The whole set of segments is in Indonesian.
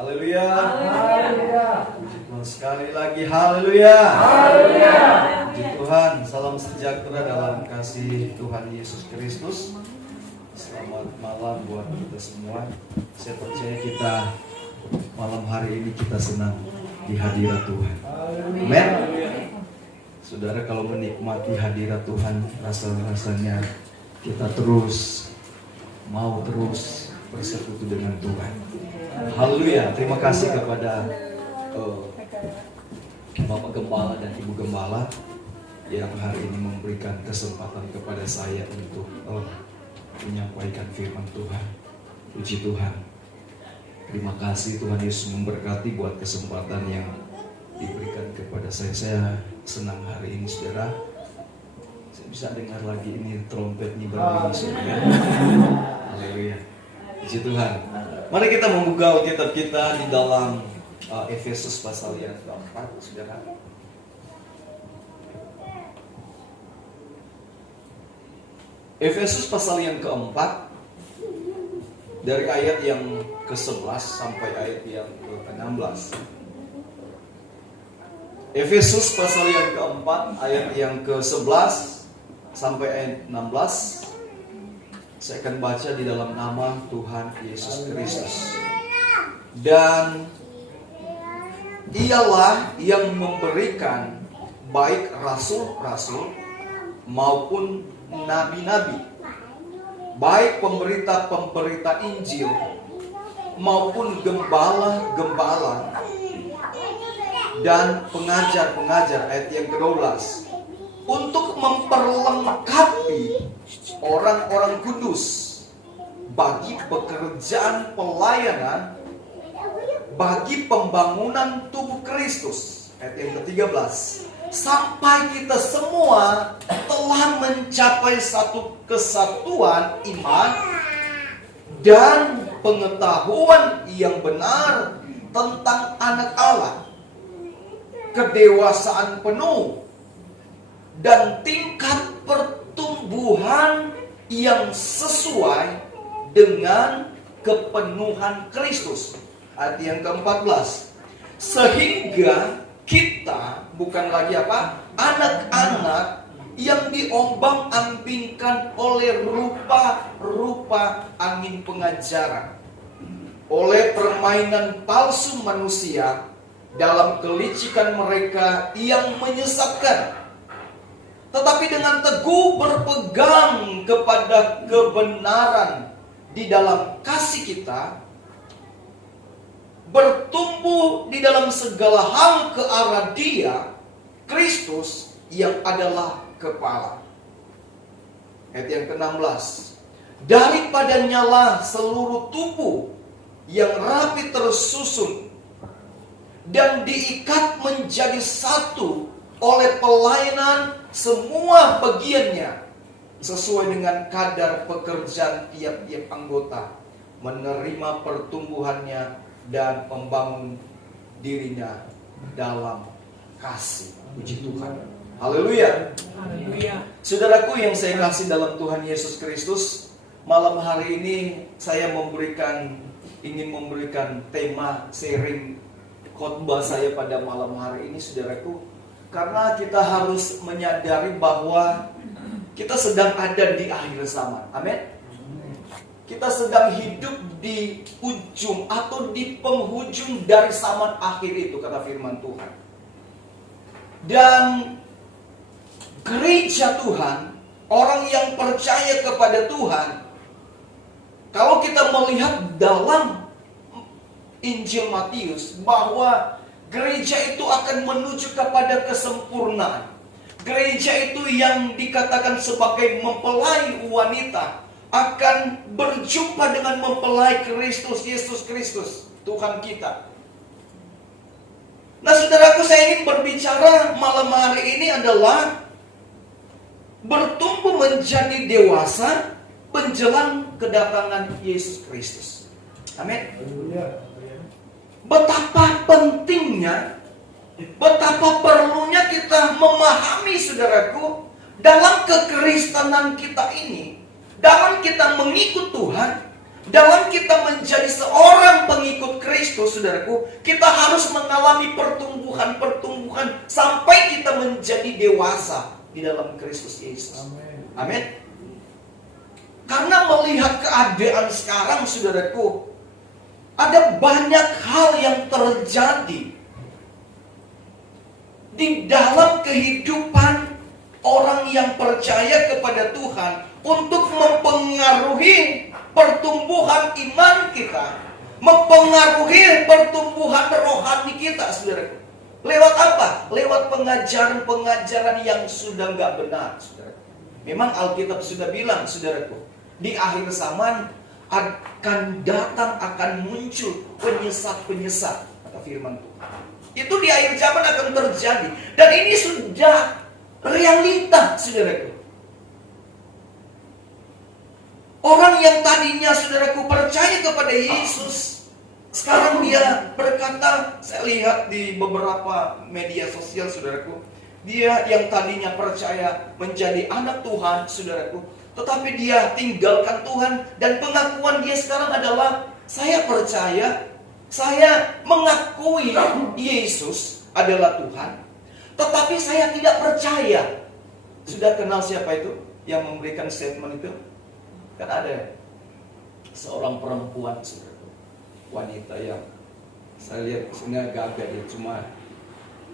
Haleluya. Haleluya. Puji Tuhan sekali lagi. Haleluya. Haleluya. Puji Tuhan. Salam sejahtera dalam kasih Tuhan Yesus Kristus. Selamat malam buat kita semua. Saya percaya kita malam hari ini kita senang di hadirat Tuhan. Amin. Saudara, kalau menikmati hadirat Tuhan, rasanya kita mau terus bersekutu dengan Tuhan. Haleluya. Terima kasih kepada Bapak Gembala dan Ibu Gembala yang hari ini memberikan kesempatan kepada saya untuk menyampaikan firman Tuhan. Puji Tuhan. Terima kasih, Tuhan Yesus memberkati buat kesempatan yang diberikan kepada saya. Saya senang hari ini, saudara. Saya bisa dengar lagi ini trompetnya berbunyi, saudara. Haleluya. Puji Tuhan. Mari kita membuka Alkitab kita di dalam Efesus pasal yang keempat, saudara. Efesus pasal yang keempat, dari ayat yang ke-11 sampai ayat yang ke-16. Efesus pasal yang keempat, ayat yang ke-11 sampai ayat 16. Saya akan baca di dalam nama Tuhan Yesus Kristus. Dan Dialah yang memberikan baik rasul-rasul maupun nabi-nabi, baik pemberita-pemberita Injil maupun gembala-gembala dan pengajar-pengajar, ayat yang ke-12, untuk memperlengkapi orang-orang kudus bagi pekerjaan pelayanan, bagi pembangunan tubuh Kristus, ayat yang ke-13, sampai kita semua telah mencapai satu kesatuan iman dan pengetahuan yang benar tentang anak Allah, kedewasaan penuh dan tingkat pertumbuhan yang sesuai dengan kepenuhan Kristus. Ayat yang ke-14, sehingga kita bukan lagi anak-anak yang diombang-ambingkan oleh rupa-rupa angin pengajaran, oleh permainan palsu manusia dalam kelicikan mereka yang menyesatkan, tetapi dengan teguh berpegang kepada kebenaran di dalam kasih kita, bertumbuh di dalam segala hal ke arah Dia, Kristus, yang adalah kepala. Ayat yang ke-16, daripadanya lah seluruh tubuh yang rapi tersusun dan diikat menjadi satu oleh pelayanan semua bagiannya sesuai dengan kadar pekerjaan tiap-tiap anggota, menerima pertumbuhannya dan membangun dirinya dalam kasih. Puji Tuhan. Haleluya. Saudaraku yang saya kasih dalam Tuhan Yesus Kristus, malam hari ini saya ingin memberikan tema sharing khotbah saya pada malam hari ini, saudaraku, karena kita harus menyadari bahwa kita sedang ada di akhir zaman. Amin. Kita sedang hidup di ujung atau di penghujung dari zaman akhir itu, kata firman Tuhan. Dan gereja Tuhan, orang yang percaya kepada Tuhan, kalau kita melihat dalam Injil Matius bahwa gereja itu akan menuju kepada kesempurnaan. Gereja itu yang dikatakan sebagai mempelai wanita akan berjumpa dengan mempelai Kristus, Yesus Kristus, Tuhan kita. Nah, saudaraku, saya ingin berbicara malam hari ini adalah bertumbuh menjadi dewasa menjelang kedatangan Yesus Kristus. Amin. Betapa pentingnya, betapa perlunya kita memahami, saudaraku, dalam kekristenan kita ini, dalam kita mengikut Tuhan, dalam kita menjadi seorang pengikut Kristus, Kristus, saudaraku, kita harus mengalami pertumbuhan sampai kita menjadi dewasa di dalam Kristus Yesus. Amin. Karena melihat keadaan sekarang, saudaraku, ada banyak hal yang terjadi di dalam kehidupan orang yang percaya kepada Tuhan untuk mempengaruhi pertumbuhan iman kita, mempengaruhi pertumbuhan rohani kita, saudaraku. Lewat apa? Lewat pengajaran-pengajaran yang sudah nggak benar, saudaraku. Memang Alkitab sudah bilang, saudaraku, di akhir zaman akan datang, akan muncul penyesat-penyesat, kata firman Tuhan. Itu di akhir zaman akan terjadi. Dan ini sudah realita, saudaraku. Orang yang tadinya, saudaraku, percaya kepada Yesus, sekarang dia berkata, saya lihat di beberapa media sosial, saudaraku, dia yang tadinya percaya menjadi anak Tuhan, saudaraku, tetapi dia tinggalkan Tuhan, dan pengakuan dia sekarang adalah, saya percaya, saya mengakui Yesus adalah Tuhan, tetapi saya tidak percaya. Sudah kenal siapa itu yang memberikan statement itu? Kan ada seorang perempuan, wanita yang saya lihat sebenarnya gagah dia, cuma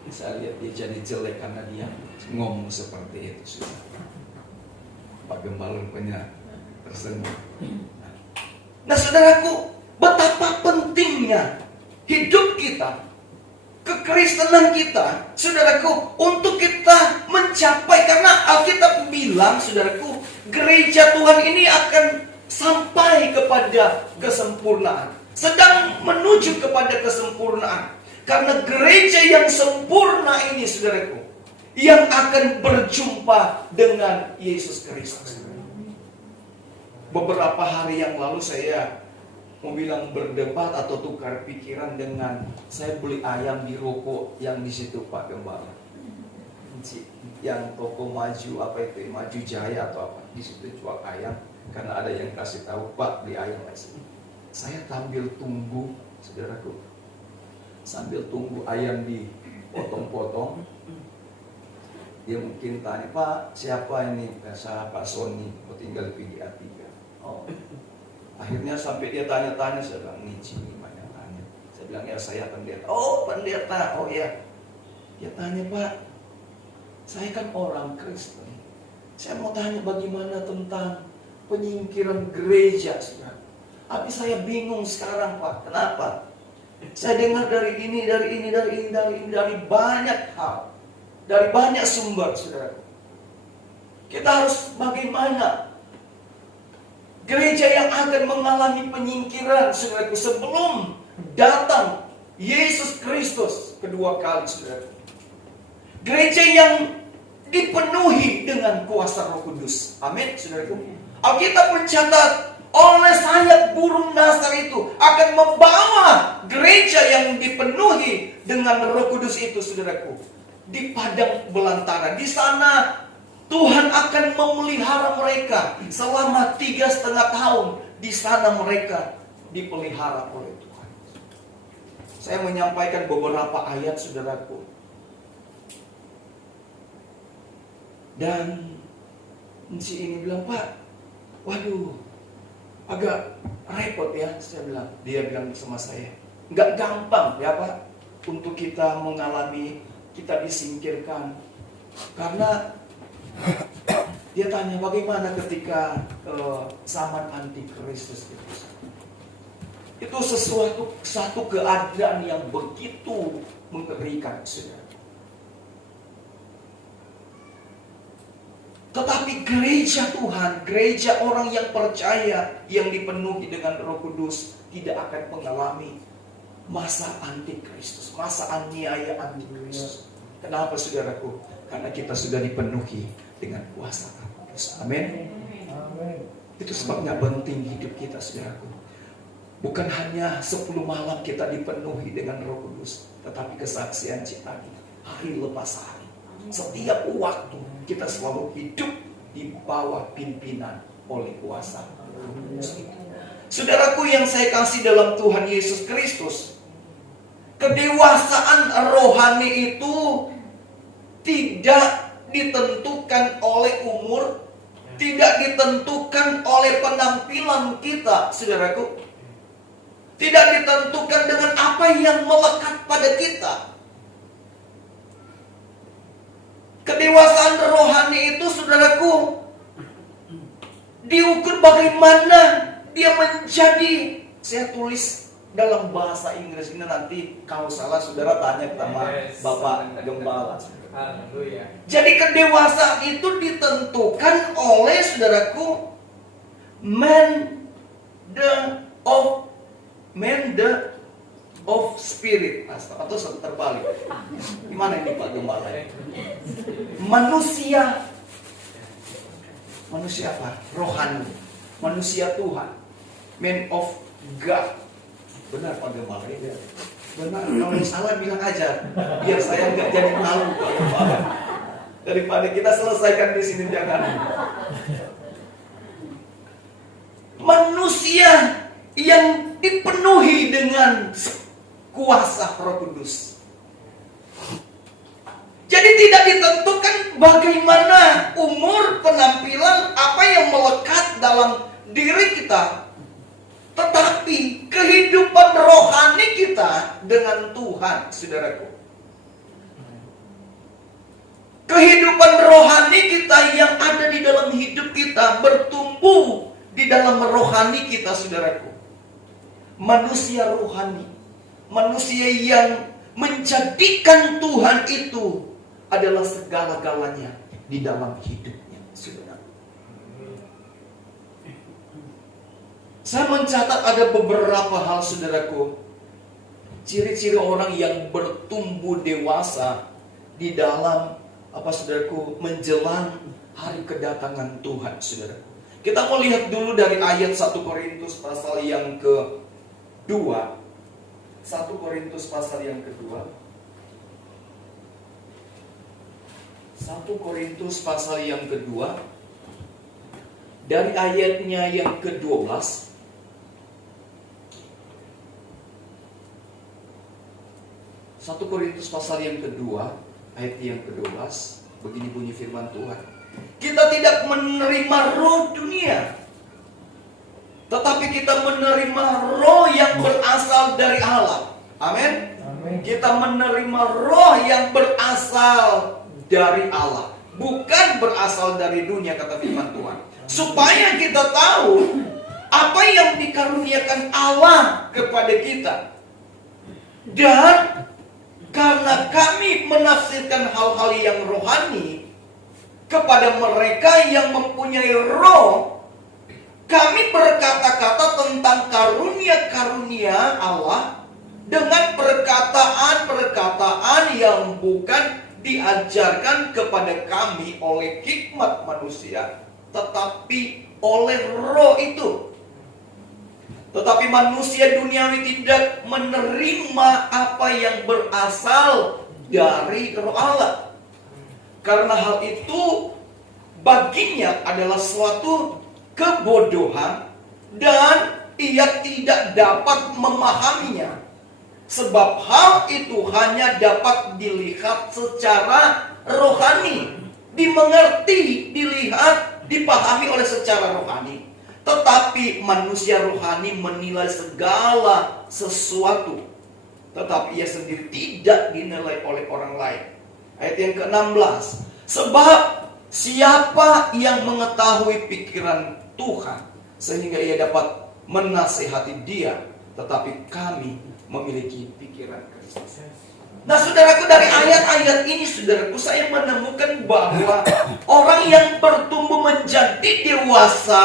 saya lihat dia jadi jelek karena dia ngomong seperti itu. Pak Gembala rupanya tersenyum. Nah, saudaraku, betapa pentingnya hidup kita, kekristenan kita, saudaraku, untuk kita mencapai, karena Alkitab bilang, saudaraku, gereja Tuhan ini akan sampai kepada kesempurnaan, sedang menuju kepada kesempurnaan. Karena gereja yang sempurna ini, saudaraku, yang akan berjumpa dengan Yesus Kristus. Beberapa hari yang lalu saya mau bilang berdebat atau tukar pikiran dengan, saya beli ayam di ruko yang di situ, Pak Gembala, yang toko maju apa itu, Maju Jaya atau apa, di situ jual ayam. Karena ada yang kasih tahu, Pak, beli ayam di sini. Saya sambil tunggu, saudaraku, sambil tunggu ayam dipotong-potong, dia mungkin tanya, Pak, siapa ini? Saya Pak Sony, mau tinggal di PDA 3. Oh. Akhirnya sampai dia tanya-tanya, saya bilang, ini banyak tanya. Saya bilang, ya saya pendeta. Oh, pendeta, oh ya. Dia tanya, Pak, saya kan orang Kristen. Saya mau tanya bagaimana tentang penyingkiran gereja, saudara. Tapi saya bingung sekarang, Pak. Kenapa? Saya dengar dari ini, dari banyak hal, dari banyak sumber, saudara. Kita harus bagaimana? Gereja yang akan mengalami penyingkiran, saudaraku, sebelum datang Yesus Kristus kedua kali, saudara. Gereja yang dipenuhi dengan kuasa Roh Kudus. Amin, saudaraku. Alkitab mencatat, oleh sayap burung nasar itu akan membawa gereja yang dipenuhi dengan Roh Kudus itu, saudaraku, di padang belantara. Di sana Tuhan akan memelihara mereka selama 3,5 tahun. Di sana mereka dipelihara oleh Tuhan. Saya menyampaikan beberapa ayat, saudaraku. Dan si ini bilang, Pak, waduh, agak repot ya. Saya bilang, dia bilang sama saya, nggak gampang ya Pak, untuk kita mengalami, kita disingkirkan. Karena dia tanya bagaimana ketika zaman antikristus itu satu keadaan yang begitu mengerikan, saudara. Tetapi gereja Tuhan, gereja orang yang percaya, yang dipenuhi dengan Roh Kudus, tidak akan mengalami masa antikristus, masa aniaya antikristus. Kenapa, saudaraku? Karena kita sudah dipenuhi dengan kuasa Roh Kudus. Amin. Itu sebabnya penting hidup kita, saudaraku. Bukan hanya 10 malam kita dipenuhi dengan Roh Kudus, tetapi kesaksian kita hari lepas hari. Setiap waktu kita selalu hidup di bawah pimpinan oleh kuasa Roh Kudus itu. Saudaraku yang saya kasih dalam Tuhan Yesus Kristus, kedewasaan rohani itu tidak ditentukan oleh umur, tidak ditentukan oleh penampilan kita, saudaraku. Tidak ditentukan dengan apa yang melekat pada kita. Kedewasaan rohani itu, saudaraku, diukur bagaimana dia menjadi. Saya tulis dalam bahasa Inggris ini, nanti kalau salah saudara tanya sama Bapak Gembala. Jadi kedewasaan itu ditentukan oleh, saudaraku, man the of spirit, atau terbalik. Gimana ini Pak Gembala? Manusia apa? Rohani. Manusia Tuhan. Man of God. Benar Pak Gembala ya? Benar. Kalau salah bilang aja, biar saya nggak jadi malu Pak Gembala. Daripada kita selesaikan di sini, jangan. Manusia yang dipenuhi dengan kuasa Roh Kudus. Jadi tidak ditentukan bagaimana umur, penampilan, apa yang melekat dalam diri kita, tetapi kehidupan rohani kita dengan Tuhan, saudaraku. Kehidupan rohani kita yang ada di dalam hidup kita bertumbuh di dalam rohani kita, saudaraku. Manusia rohani, manusia yang menjadikan Tuhan itu adalah segala-galanya di dalam hidupnya, saudara. Saya mencatat ada beberapa hal, saudaraku, ciri-ciri orang yang bertumbuh dewasa di dalam saudaraku, menjelang hari kedatangan Tuhan, saudaraku. Kita mau lihat dulu dari ayat 1 Korintus pasal yang kedua. 1 Korintus pasal yang kedua. 1 Korintus pasal yang kedua. Dari ayatnya yang ke-12. 1 Korintus pasal yang kedua, ayat yang ke-12. Begini bunyi firman Tuhan. Kita tidak menerima roh dunia, tetapi kita menerima roh yang berasal dari Allah. Amin. Kita menerima roh yang berasal dari Allah, bukan berasal dari dunia, kata firman Tuhan. Supaya kita tahu apa yang dikaruniakan Allah kepada kita. Dan karena kami menafsirkan hal-hal yang rohani kepada mereka yang mempunyai roh, kami berkata-kata tentang karunia-karunia Allah dengan perkataan-perkataan yang bukan diajarkan kepada kami oleh hikmat manusia, tetapi oleh roh itu. Tetapi manusia duniawi tidak menerima apa yang berasal dari roh Allah, karena hal itu baginya adalah suatu kebodohan dan ia tidak dapat memahaminya. Sebab hal itu hanya dapat dilihat secara rohani, dimengerti, dilihat, dipahami oleh secara rohani. Tetapi manusia rohani menilai segala sesuatu, tetapi ia sendiri tidak dinilai oleh orang lain. Ayat yang ke-16. Sebab siapa yang mengetahui pikiran Tuhan sehingga ia dapat menasihati dia, tetapi kami memiliki pikiran Kristus. Nah, saudaraku, dari ayat-ayat ini, saudaraku, saya menemukan bahwa orang yang bertumbuh menjadi dewasa,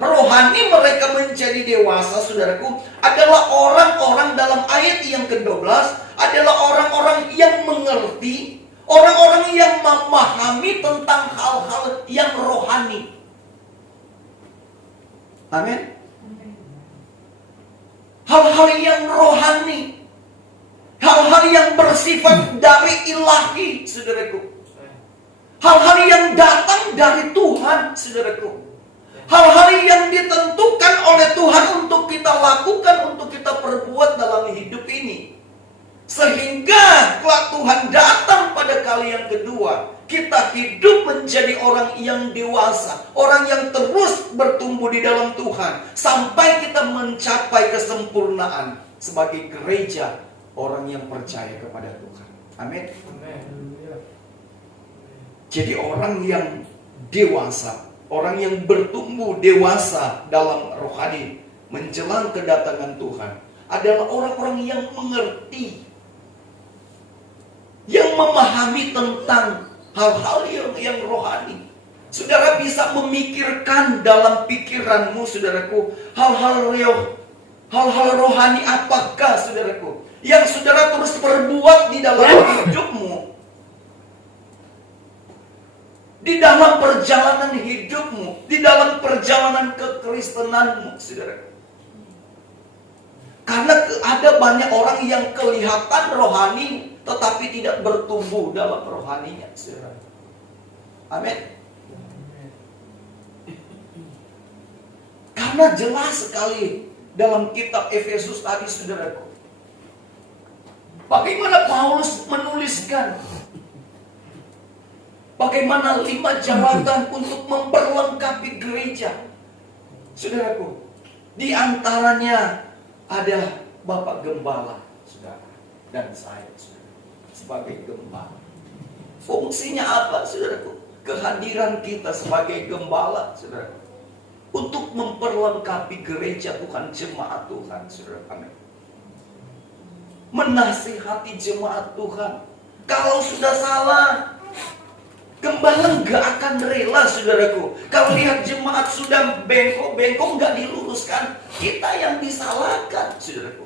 rohani mereka menjadi dewasa, saudaraku, adalah orang-orang dalam ayat yang ke-12, adalah orang-orang yang mengerti, orang-orang yang memahami tentang hal-hal yang rohani. Amin. Hal-hal yang rohani, hal-hal yang bersifat dari ilahi, saudaraku. Hal-hal yang datang dari Tuhan, saudaraku. Hal-hal yang ditentukan oleh Tuhan untuk kita lakukan, untuk kita perbuat dalam hidup ini. Sehingga kelak Tuhan datang pada kali yang kedua, kita hidup menjadi orang yang dewasa, orang yang terus bertumbuh di dalam Tuhan, sampai kita mencapai kesempurnaan sebagai gereja, orang yang percaya kepada Tuhan. Amin. Jadi orang yang dewasa, orang yang bertumbuh dewasa dalam rohani menjelang kedatangan Tuhan adalah orang-orang yang mengerti, yang memahami tentang hal-hal yang rohani. Saudara bisa memikirkan dalam pikiranmu, saudaraku, hal-hal rohani apakah, saudaraku, yang saudara terus perbuat di dalam hidupmu, di dalam perjalanan hidupmu, di dalam perjalanan kekristenanmu, saudaraku. Karena ada banyak orang yang kelihatan rohani tetapi tidak bertumbuh dalam rohaninya, saudara. Amin. Karena jelas sekali dalam kitab Efesus tadi, saudaraku, bagaimana Paulus menuliskan bagaimana 5 jabatan untuk memperlengkapi gereja, saudaraku. Di antaranya ada Bapak Gembala, saudara, dan saya, saudara, sebagai gembala. Fungsinya apa, saudaraku? Kehadiran kita sebagai gembala, saudara, untuk memperlengkapi gereja Tuhan, jemaat Tuhan, saudara. Amin. Menasihati jemaat Tuhan. Kalau sudah salah, gembala nggak akan rela, saudaraku. Kalau lihat jemaat sudah bengkok nggak diluruskan, kita yang disalahkan, saudaraku.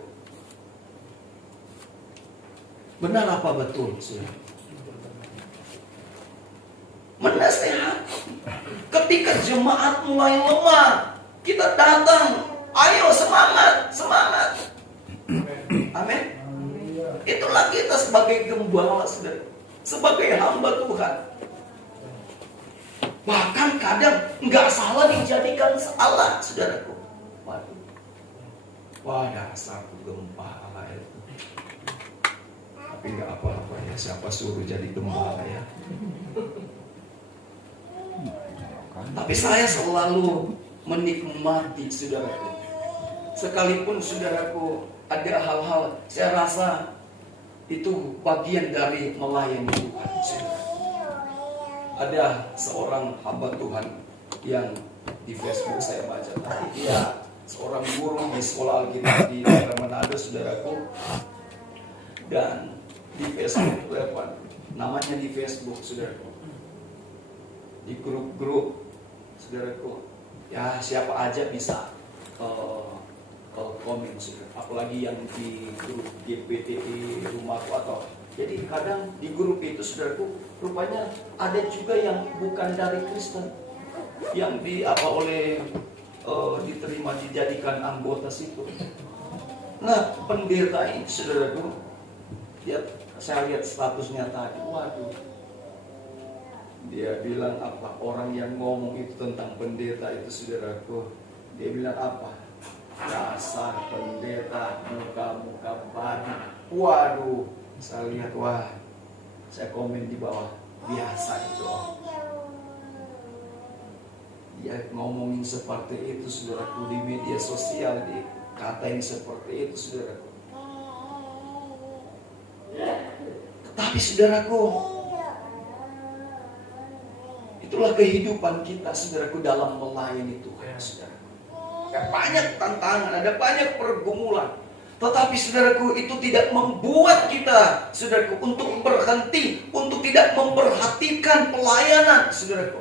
Benar apa betul, saudara? Menasehati. Ketika jemaat mulai lemah, kita datang, ayo semangat, semangat. Amin. Itulah kita sebagai gembala, saudara, sebagai hamba Tuhan. Bahkan kadang nggak salah dijadikan salah, saudaraku. Waduh, wah dasar gembala itu. Tapi nggak apa-apa ya, siapa suruh jadi gembala ya. Tapi saya selalu menikmati, saudaraku. Sekalipun, saudaraku, ada hal-hal, saya rasa itu bagian dari melayani Tuhan, saudara. Ada seorang hamba Tuhan yang di Facebook saya baca tadi, dia seorang guru di sekolah Alkitab di daerah Manado, saudaraku. Dan di Facebook, namanya di Facebook, saudaraku, di grup-grup, saudaraku, ya siapa aja bisa komen, saudara. Apalagi yang di grup GPTI rumahku atau, jadi kadang di grup itu, saudaraku, rupanya ada juga yang bukan dari Kristen, yang diterima dijadikan anggota situ. Nah, pendeta ini, saudaraku, saya lihat statusnya tadi, waduh, dia bilang apa? Orang yang ngomong itu tentang pendeta itu, saudaraku, dia bilang apa? Dasar pendeta, muka-muka bani. Waduh, saya lihat, wah, saya komen di bawah, biasa itu. Dia ngomongin seperti itu, saudaraku, di media sosial, dikatain seperti itu, saudaraku. Tetapi, saudaraku, itulah kehidupan kita, saudaraku, dalam melayani Tuhan, saudara. Ada banyak tantangan, ada banyak pergumulan. Tetapi, saudaraku, itu tidak membuat kita, saudaraku, untuk berhenti, untuk tidak memperhatikan pelayanan, saudaraku.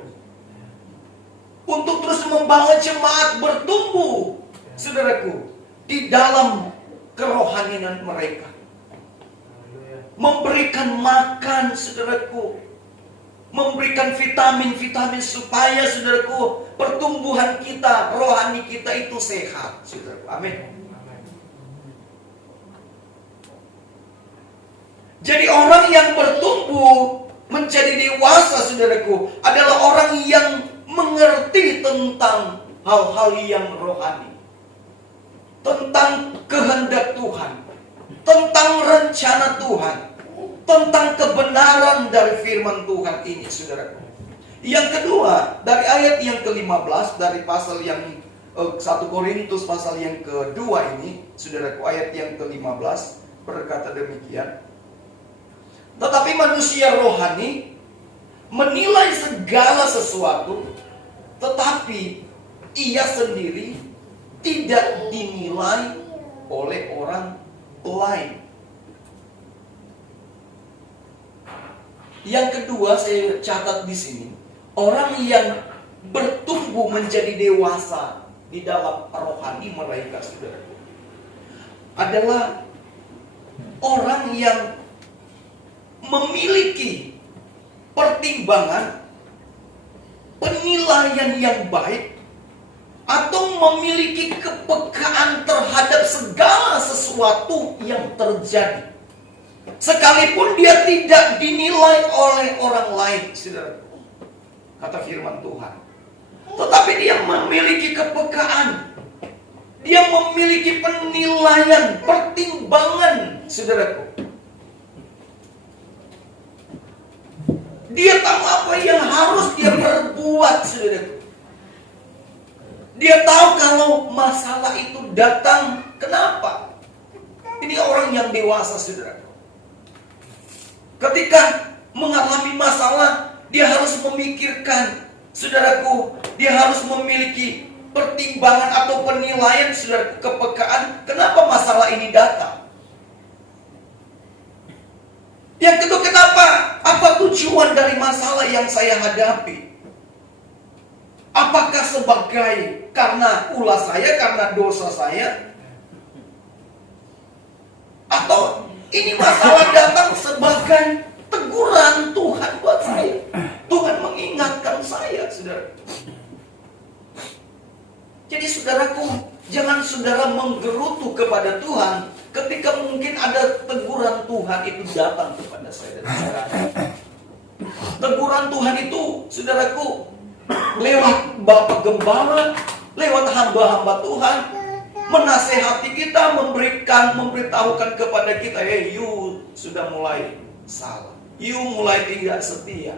Untuk terus membawa jemaat bertumbuh, saudaraku, di dalam kerohanian mereka. Memberikan makan, saudaraku, memberikan vitamin-vitamin supaya, saudaraku, pertumbuhan kita, rohani kita itu sehat, saudaraku. Amin. Jadi orang yang bertumbuh menjadi dewasa, saudaraku, adalah orang yang mengerti tentang hal-hal yang rohani, tentang kehendak Tuhan, tentang rencana Tuhan, tentang kebenaran dari firman Tuhan ini, saudaraku. Yang kedua, dari ayat yang ke-15, dari pasal yang 1 Korintus pasal yang kedua ini, saudaraku, ayat yang ke-15 berkata demikian. Tetapi manusia rohani menilai segala sesuatu, tetapi ia sendiri tidak dinilai oleh orang lain. Yang kedua saya catat di sini, orang yang bertumbuh menjadi dewasa di dalam rohani mereka, saudaraku, adalah orang yang memiliki pertimbangan, penilaian yang baik, atau memiliki kepekaan terhadap segala sesuatu yang terjadi, sekalipun dia tidak dinilai oleh orang lain, saudaraku, kata firman Tuhan. Tetapi dia memiliki kepekaan, dia memiliki penilaian, pertimbangan, saudaraku. Dia tahu apa yang harus dia perbuat, saudaraku. Dia tahu kalau masalah itu datang, kenapa? Ini orang yang dewasa, saudaraku. Ketika mengalami masalah, dia harus memikirkan, saudaraku, dia harus memiliki pertimbangan atau penilaian, saudaraku, kepekaan, kenapa masalah ini datang. Yang kedua, kenapa? Apa tujuan dari masalah yang saya hadapi? Apakah sebagai karena ulah saya, karena dosa saya? Atau ini masalah datang sebagai teguran Tuhan buat saya? Tuhan mengingatkan saya, saudara. Jadi saudaraku, jangan saudara menggerutu kepada Tuhan ketika mungkin ada teguran Tuhan itu datang kepada saya dan saudara. Teguran Tuhan itu, saudaraku, lewat Bapak Gembala, lewat hamba-hamba Tuhan, menasehati kita, memberitahukan kepada kita, you sudah mulai salah, you mulai tidak setia.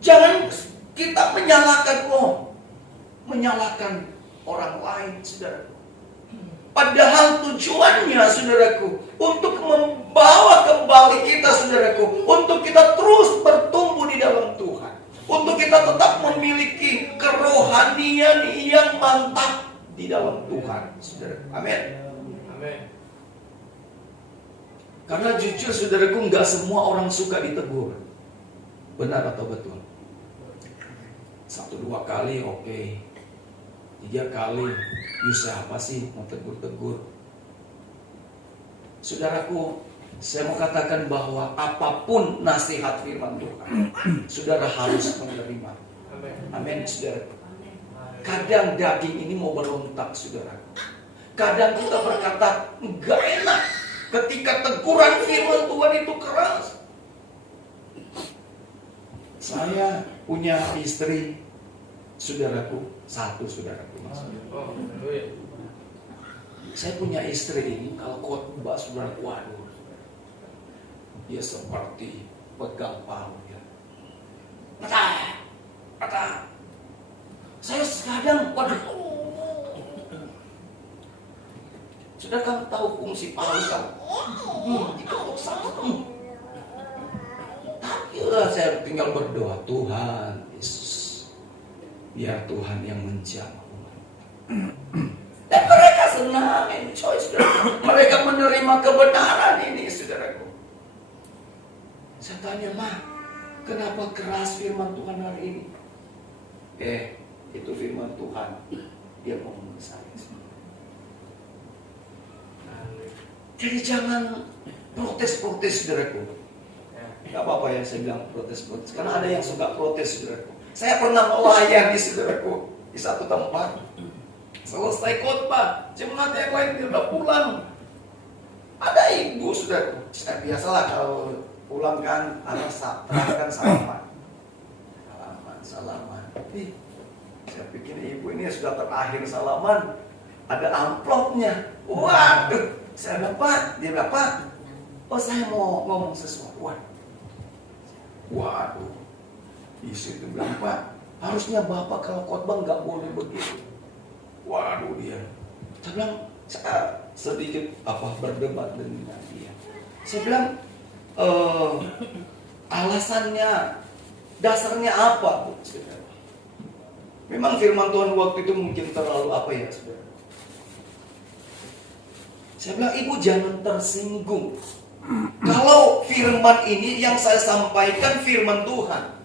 Jangan kita menyalahkan orang lain, saudaraku. Padahal tujuannya, saudaraku, untuk membawa kembali kita, saudaraku, untuk kita terus bertumbuh di dalam Tuhan, untuk kita tetap memiliki kerohanian yang mantap di dalam Tuhan, saudaraku. Amin. Amin. Karena jujur, saudaraku, nggak semua orang suka ditegur. Benar atau betul? 1-2 kali oke. 3 kali, siapa sih mau tegur-tegur? Saudaraku, saya mau katakan bahwa apapun nasihat firman Tuhan, saudara harus menerima. Amin, saudara. Kadang daging ini mau berontak, saudara. Kadang kita berkata, enggak enak ketika teguran firman Tuhan itu keras. Saya punya istri, saudaraku, satu saudaraku. Saya punya istri ini, kalau khotbah, saudaraku, waduh, dia seperti pegang palu ya. Kata, saya kadang, waduh, sudah kamu tahu fungsi palu kan? Diketuk satu. Tapi saya tinggal berdoa, Tuhan Yesus, biar Tuhan yang menjamah. Dan mereka senang, enjoy, saudara. Mereka menerima kebenaran ini, saudaraku. Saya tanya, Ma, kenapa keras firman Tuhan hari ini? Itu firman Tuhan. Dia ngomong ke saya. Jadi jangan protes-protes, saudaraku. Gak apa-apa ya saya bilang protes-protes, karena ada yang suka protes, saudaraku. Saya pernah melayani, saudaraku, di satu tempat. Selesai khotbah, jemaat yang lain udah pulang. Ada ibu, saudaraku. Saya biasalah kalau pulang kan, terakhir salaman. Salaman. Saya pikir ibu ini sudah terakhir salaman. ada amplopnya. Waduh, saya bilang, Pak, dia bilang, Pak, oh saya mau ngomong sesuatu. Waduh, di situ bilang, Pak, harusnya Bapak kalau khotbah nggak boleh begitu. Waduh dia. Saya bilang, saya sedikit berdebat dengan dia. Saya bilang, alasannya, dasarnya apa, Bu? Saudara? Memang firman Tuhan waktu itu mungkin terlalu saudara? Saya bilang, Ibu jangan tersinggung. Kalau firman ini yang saya sampaikan firman Tuhan,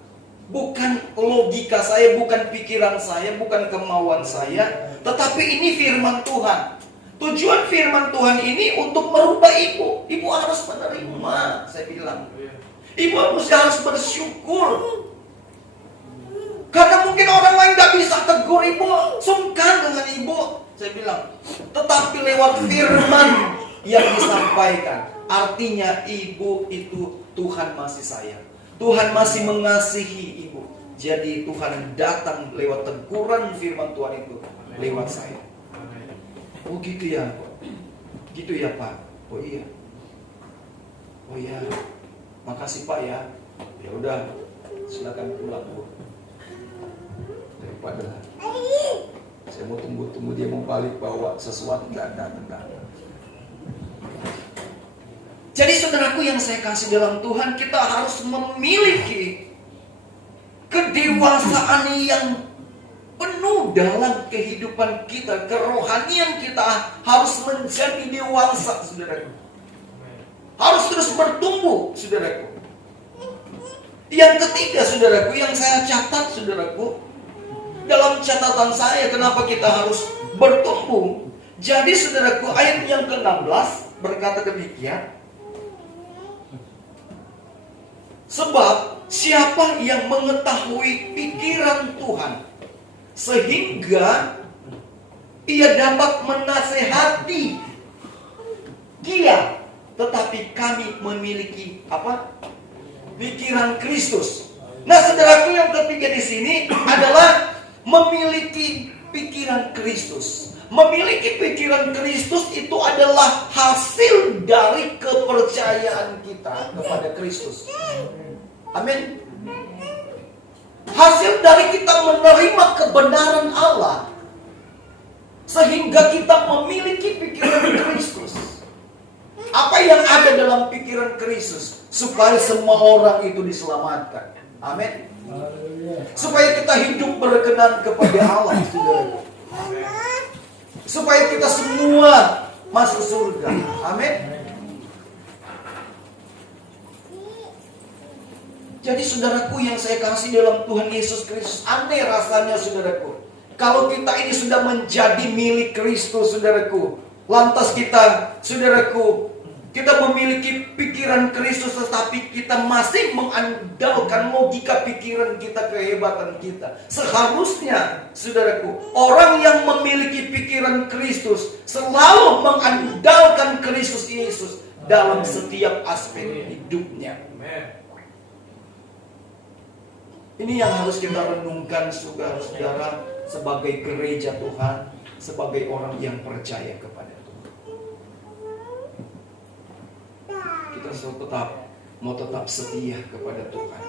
bukan logika saya, bukan pikiran saya, bukan kemauan saya, tetapi ini firman Tuhan. Tujuan firman Tuhan ini untuk merubah Ibu. Ibu harus menerima, saya bilang. Ibu harus bersyukur. Karena mungkin orang lain gak bisa tegur Ibu, sungkan dengan Ibu, saya bilang. Tetapi lewat firman yang disampaikan, artinya Ibu itu Tuhan masih sayang. Tuhan masih mengasihi Ibu. Jadi Tuhan datang lewat teguran firman Tuhan itu lewat saya. Oh gitu ya, gitu ya Pak. Oh iya. Oh iya. Makasih Pak ya. Ya udah, silakan pulang Bu. Daripada saya mau tunggu dia mau balik bawa sesuatu dan. Jadi saudaraku yang saya kasih dalam Tuhan, kita harus memiliki kedewasaan yang penuh dalam kehidupan kita. Kerohanian kita harus menjadi dewasa, saudaraku. Harus terus bertumbuh, saudaraku. Yang ketiga, saudaraku, yang saya catat, saudaraku, dalam catatan saya, kenapa kita harus bertumbuh. Jadi, saudaraku, ayat yang ke-16 berkata demikian. Sebab siapa yang mengetahui pikiran Tuhan, sehingga ia dapat menasehati dia. Tetapi kami memiliki pikiran Kristus. Nah, saudaraku, yang ketiga di sini adalah memiliki pikiran Kristus. Memiliki pikiran Kristus itu adalah hasil dari kepercayaan kita kepada Kristus. Amin. Hasil dari kita menerima kebenaran Allah, sehingga kita memiliki pikiran Kristus. Apa yang ada dalam pikiran Kristus? Supaya semua orang itu diselamatkan. Amin. Supaya kita hidup berkenan kepada Allah, saudara. Supaya kita semua masuk surga. Amin. Jadi saudaraku yang saya kasih dalam Tuhan Yesus Kristus, aneh rasanya saudaraku. Kalau kita ini sudah menjadi milik Kristus, saudaraku. Lantas kita, saudaraku, kita memiliki pikiran Kristus, tetapi kita masih mengandalkan logika pikiran kita, kehebatan kita. Seharusnya, saudaraku, orang yang memiliki pikiran Kristus selalu mengandalkan Kristus Yesus dalam setiap aspek hidupnya. Ini yang harus kita renungkan, saudara-saudara, sebagai gereja Tuhan, sebagai orang yang percaya kepada Tuhan. Kita mau tetap setia kepada Tuhan.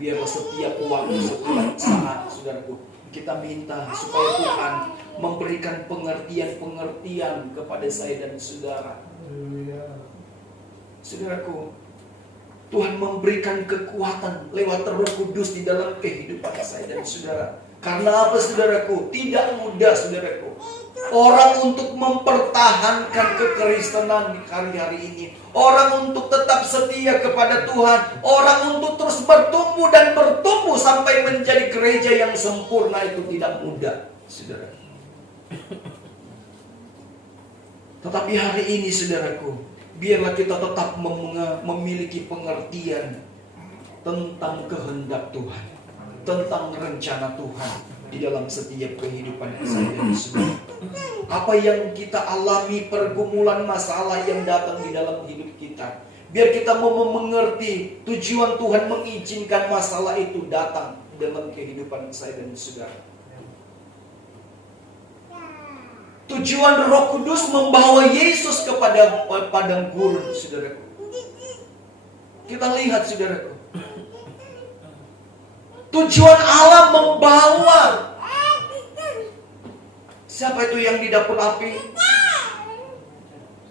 Biarlah setiap waktu, setiap saat, saudaraku, kita minta supaya Tuhan memberikan pengertian-pengertian kepada saya dan saudara. Saudaraku, Tuhan memberikan kekuatan lewat Roh Kudus di dalam kehidupan saya dan saudara. Karena apa, saudaraku? Tidak mudah, saudaraku. Orang untuk mempertahankan kekristenan di hari-hari ini. Orang untuk tetap setia kepada Tuhan. Orang untuk terus bertumbuh dan bertumbuh sampai menjadi gereja yang sempurna, itu tidak mudah, saudara. Tetapi hari ini, saudaraku, biarlah kita tetap memiliki pengertian tentang kehendak Tuhan, tentang rencana Tuhan di dalam setiap kehidupan saya dan saudara. Apa yang kita alami, pergumulan masalah yang datang di dalam hidup kita, biar kita mau mengerti tujuan Tuhan mengizinkan masalah itu datang dalam kehidupan saya dan saudara. Tujuan Roh Kudus membawa Yesus kepada padang gurun, saudaraku. Kita lihat, saudaraku. Tujuan Allah membawa. Siapa itu yang di dapur api?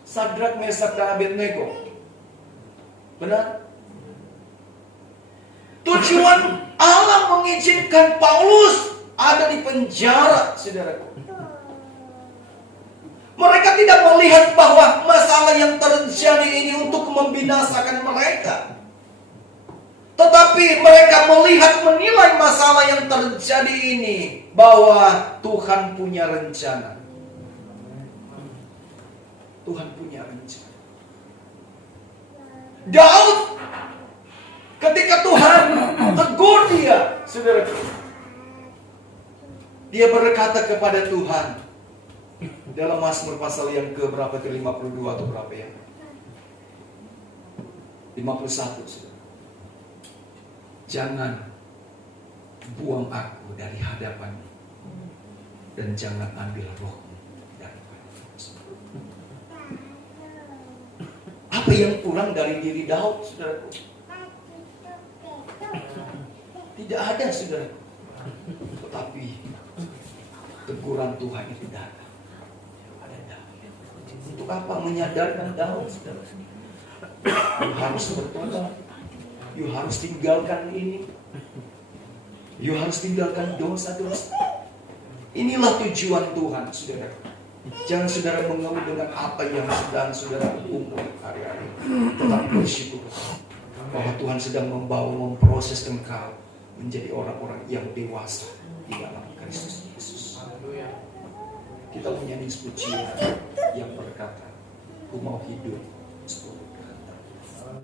Sadrak, Mesak, dan Abednego. Benar? Tujuan Allah mengizinkan Paulus ada di penjara, saudaraku. Mereka tidak melihat bahwa masalah yang terjadi ini untuk membinasakan mereka. Tetapi mereka menilai masalah yang terjadi ini bahwa Tuhan punya rencana. Tuhan punya rencana. Daud, ketika Tuhan tegur dia, saudaraku, dia berkata kepada Tuhan dalam Mazmur pasal yang ke-52 atau berapa ya? 51, saudara. Jangan buang aku dari hadapan-Mu, dan jangan ambil roh-Mu daripada-Ku. Apa yang kurang dari diri Daud, saudaraku? Tidak ada, saudaraku. Tetapi teguran Tuhan itu datang kepada Daud. Untuk apa? Menyadarkan Daud, saudara. You harus bertobat. You harus tinggalkan ini. You harus tinggalkan dosa-dosa. Inilah tujuan Tuhan, saudara. Jangan saudara mengeluh dengan apa yang sedang saudara umur hari-hari. Tetapi bersyukur bahwa Tuhan sedang memproses engkau menjadi orang-orang yang dewasa di dalam Kristus Yesus. Kita menyanyi pujian yang berkata, "Ku mau hidup seperti